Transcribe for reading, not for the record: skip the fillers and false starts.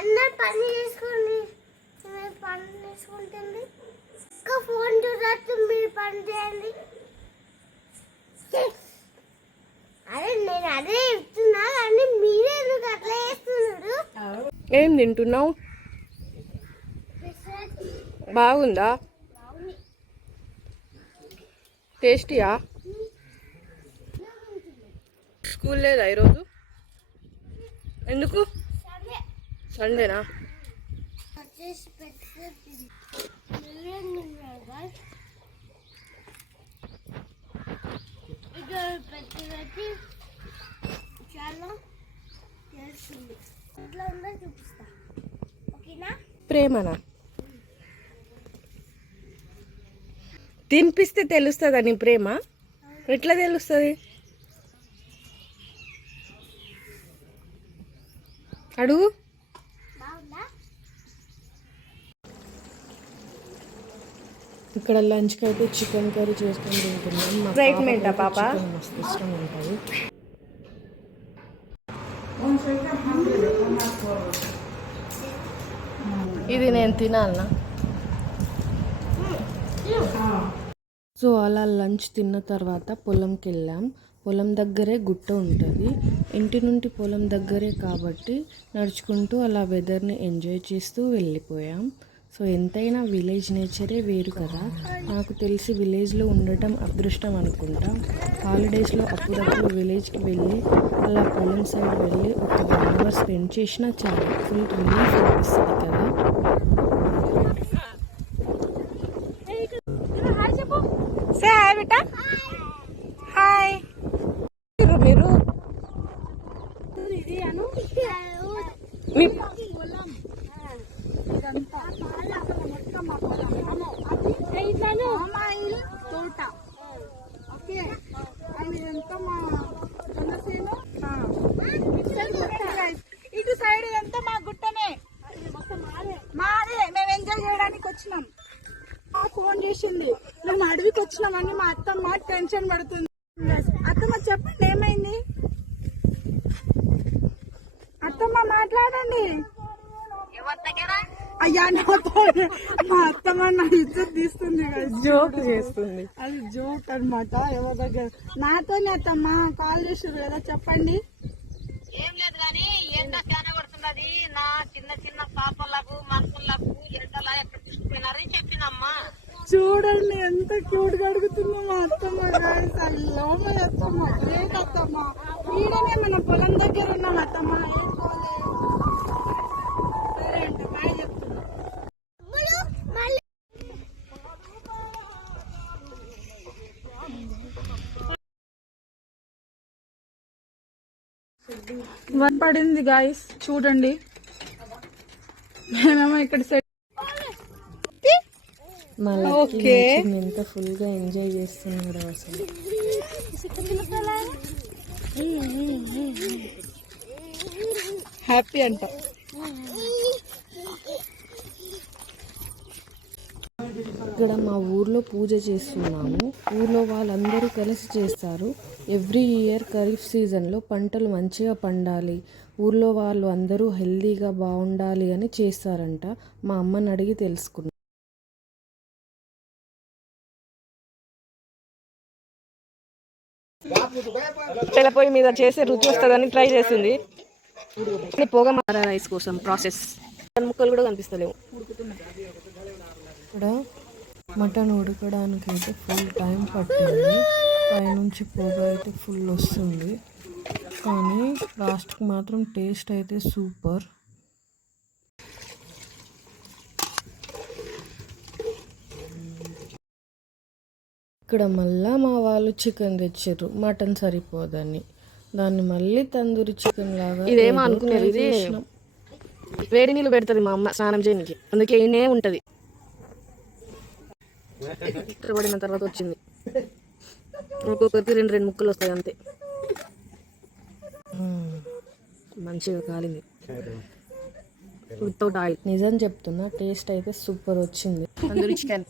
అందరు పని చేసుకుని పని చేసుకుంటుంది ఇంకా ఫోన్ చూడచ్చు మీరు పని చేయండి అదే నేను అదే చెప్తున్నా కానీ మీరే ఎందుకు అట్లా చేస్తున్నారు ఏం తింటున్నావు బాగుందా టేస్టీయా స్కూల్ లేదా ఈరోజు ఎందుకు సండేనా ప్రేమనా తినిపిస్తే తెలుస్తుందా నీ ప్రేమ ఎట్లా తెలుస్తుంది అడుగు ఇక్కడ లంచ్కి అయితే చికెన్ కర్రీ చేసుకొని తింటున్నాం ఎక్సైట్మెంటా పాప మస్తు ఇష్టం ఉంటుంది ఇది నేను తినాలనా సో అలా లంచ్ తిన్న తర్వాత పొలంకి వెళ్ళాం పొలం దగ్గరే గుట్ట ఉంటుంది ఇంటి నుండి పొలం దగ్గరే కాబట్టి నడుచుకుంటూ అలా వెదర్ని ఎంజాయ్ చేస్తూ వెళ్ళిపోయాం సో ఎంతైనా విలేజ్ నేచరే వేరు కదా నాకు తెలిసి విలేజ్లో ఉండటం అదృష్టం అనుకుంటా హాలిడేస్లో అప్పుడప్పుడు విలేజ్కి వెళ్ళి అలా పొలం సైడ్ వెళ్ళి ఒక 1 అవర్ స్పెండ్ చేసినా చాలా ఫుల్ రిలీఫ్ అనిపిస్తుంది కదా సే హాయ్ బేటా హాయ్ మీరు తోట ఓకే ఇదంతా మా జొన్నసేను ఇటు సైడ్ ఇదంతా మా గుట్టనే మాదే మేము ఎంజాయ్ చేయడానికి వచ్చినాం ఫోన్ చేసింది మేము అడవికి వచ్చినామని మా అత్తమ్మ టెన్షన్ పడుతుంది అత్తమ్మ చెప్పండి ఏమైంది అత్తమ్మ మాట్లాడండి అయ్యా నాతో మా అత్తమ్మ నా ఇజ్జత్ తీస్తుంది జోక్ చేస్తుంది అది జోక్ అనమాట ఎవరి దగ్గర నాతోనే అత్తమ్మ కాల్ చేసారు కదా చెప్పండి ఏం లేదు కానీ ఎండ చాలా పడుతున్నది నా చిన్న చిన్న పాపలకు మనుషులకు ఎండలా ఎక్కడ తీసుకుపోయినారని చెప్పినమ్మా చూడండి ఎంత క్యూట్ గా అడుగుతున్నా మా అత్తమ్మ అయ్యో మా అత్తమ్మ గ్రేట్ అత్తమ్మ ఈడనే మన పొలం దగ్గర ఉన్నాం అత్తమ్మ సరే అంటే బాయ్ చెప్తున్నా పడింది గాయస్ చూడండి మేమేమో ఇక్కడ సెట్ మా లక్కీ ఎంత ఫుల్ గా ఎంజాయ్ చేస్తున్నాడు అసలు హ్యాపీ అంట ఇక్కడ మా ఊర్లో పూజ చేస్తున్నాము ఊర్లో వాళ్ళందరూ కలిసి చేస్తారు ఎవ్రీ ఇయర్ ఖరీఫ్ సీజన్లో పంటలు మంచిగా పండాలి ఊర్లో వాళ్ళు అందరూ హెల్దీగా బాగుండాలి అని చేస్తారంట మా అమ్మని అడిగి తెలుసుకున్నాం పొయ్యి మీద చేసే రుచి వస్తుందని ట్రై చేసింది పోగా మారా రైస్ కోసం ప్రాసెస్ ముక్కలు కూడా కనిపిస్తలేవు ఇక్కడ మటన్ ఉడకడానికి అయితే ఫుల్ టైం పట్టింది పైనుంచి పొగ అయితే ఫుల్ వస్తుంది కానీ లాస్ట్కి మాత్రం టేస్ట్ అయితే సూపర్ ఇక్కడ మళ్ళా మా వాళ్ళు చికెన్ తెచ్చారు మటన్ సరిపోదని దాన్ని మళ్ళీ తందూరి చికెన్ లాగా ఇదేమో అనుకునేది ఇది వేడి నీళ్ళు పెడుతుంది మా అమ్మ స్నానం చేయడానికి అందుకే ఈయనే ఉంటుంది పడిన తర్వాత వచ్చింది ఒక్కొక్కరికి 2 ముక్కలు వస్తాయి అంతే మంచిగా కాలింది వితౌట్ ఆయిల్ నిజం చెప్తున్నా టేస్ట్ అయితే సూపర్ వచ్చింది తందూరి చికెన్